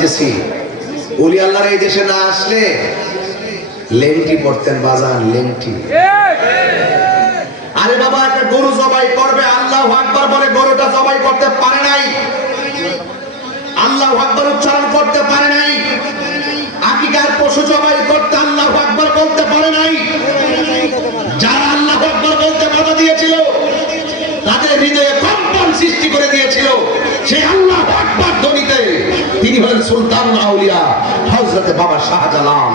দেখতেছি উলি আল্লাহর এই দেশে না আসলে লেংটি পড়তেন বাজান, লেংটি। আরে বাবা, একটা গরু জবাই করবে, আল্লাহ আকবার বলে গরুটা জবাই করতে পারে নাই। আল্লাহ আকবার উচ্চারণ করতে পারে নাই। আকিকার পশু জবাই করতে আল্লাহ আকবার বলতে পারে নাই। যারা আল্লাহ আকবার বলতে বাধা দিয়েছিল, তাদের হৃদয়ে কম্পন সৃষ্টি করে দিয়েছিল। সেই আল্লাহ আকবার ধ্বনিতে তিনি হলেন সুলতান আউলিয়া হযরতে বাবা শাহজালাল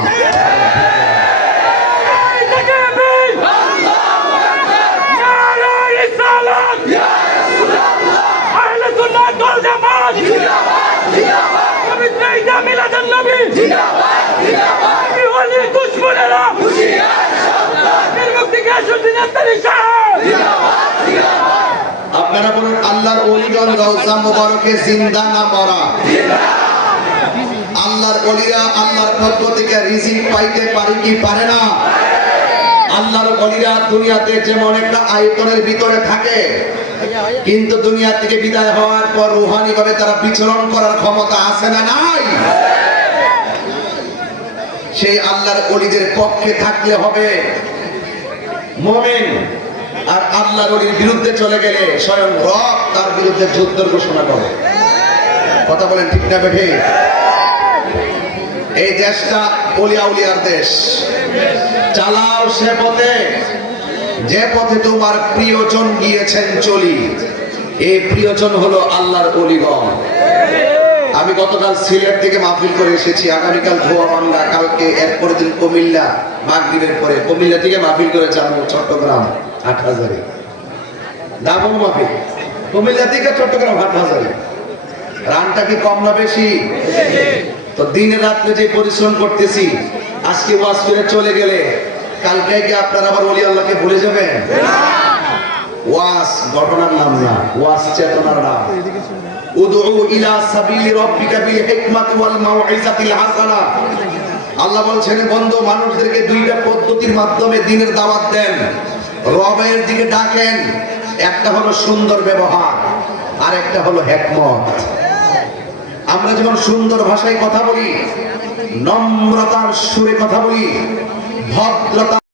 আপনারা বলুন আল্লাহর রওজা মুবারকে জিন্দা না মরা। আল্লাহর অলিরা আল্লাহর পক্ষ থেকে রিজিক পাইতে পারে কি পারে না? আল্লাহর অলিরা দুনিয়াতে যেমন একটা আয়তনের ভিতরে থাকে, কিন্তু দুনিয়া থেকে বিদায় হওয়ার পর রুহানি ভাবে তারা বিচরণ করার ক্ষমতা আছে না নাই? সেই আল্লাহর অলিদের পক্ষে থাকলে হবে। মোমেন আর আল্লাহর অলির বিরুদ্ধে চলে গেলে স্বয়ং রব তার বিরুদ্ধে যুদ্ধের ঘোষণা করে। কথা বলেন ঠিক না বেঠে? এই দেশটা অলিয়া উলিয়ার দেশ। চালাও সে পথে। যে পথে তোমার প্রিয়জন গিয়েছেন চলি, এই প্রিয়জন হলো আল্লাহর অলিগণ। আমি গতকাল সিলেট থেকে মাহফিল করে এসেছি। আগামীকাল ধোয়া বাংলা, কালকে এরপরে দিন কুমিল্লা, মাগরিবের পরে। কুমিল্লা থেকে মাহফিল করে যাব চট্টগ্রাম। আট হাজারে। দাবন মাহফিল কুমিল্লা থেকে চট্টগ্রাম আট হাজারে। রানটা কি কম না বেশি? তো রাত্রে যে পরিশ্রম করতেছি, আজকে ওয়াজ করে চলে গেলে, কালকে কি আপনারা আবার আল্লাহকে ভুলে যাবেন? ওয়াজ ঘটনার নাম না, ওয়াজ চেতনার নাম। ইলা সাবিলি বিল ওয়াল মাউইজাতিল হাসানা। আল্লাহ বলছেন, বন্ধু, মানুষদেরকে দুইটা পদ্ধতির মাধ্যমে দিনের দাওয়াত দেন। রবের দিকে ডাকেন। একটা হলো সুন্দর ব্যবহার আর একটা হলো হেকমত। আমরা যখন সুন্দর ভাষায় কথা বলি, নম্রতার সুরে কথা বলি, ভদ্রতা